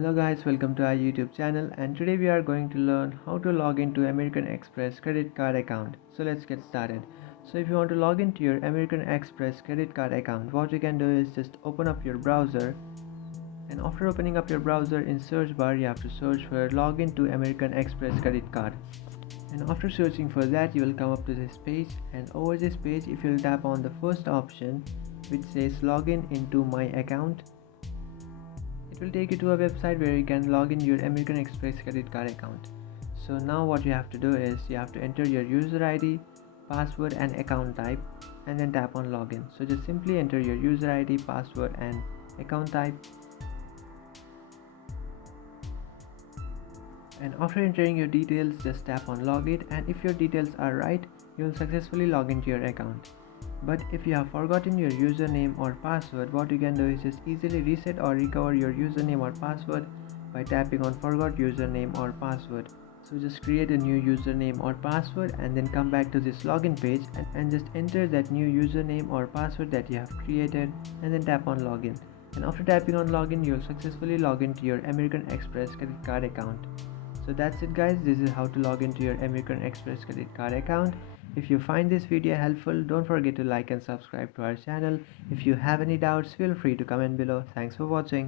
Hello guys, welcome to our YouTube channel, and today we are going to learn how to log into American Express credit card account. So let's get started. So if you want to log into your American Express credit card account, what you can do is just open up your browser, and after opening up your browser, in search bar you have to search for login to American Express credit card. And after searching for that, you will come up to this page, and over this page if you'll tap on the first option which says login into my account, it will take you to a website where you can log in your American Express credit card account. So now what you have to do is you have to enter your user ID, password and account type, and then tap on login. So just simply enter your user ID, password and account type, and after entering your details just tap on login, and if your details are right, you will successfully log into your account. But if you have forgotten your username or password, what you can do is just easily reset or recover your username or password by tapping on forgot username or password. So just create a new username or password and then come back to this login page, and just enter that new username or password that you have created and then tap on login. And after tapping on login, you will successfully log into your American Express credit card account. So that's it guys, this is how to log into your American Express credit card account. If you find this video helpful, don't forget to like and subscribe to our channel. If you have any doubts, feel free to comment below. Thanks for watching.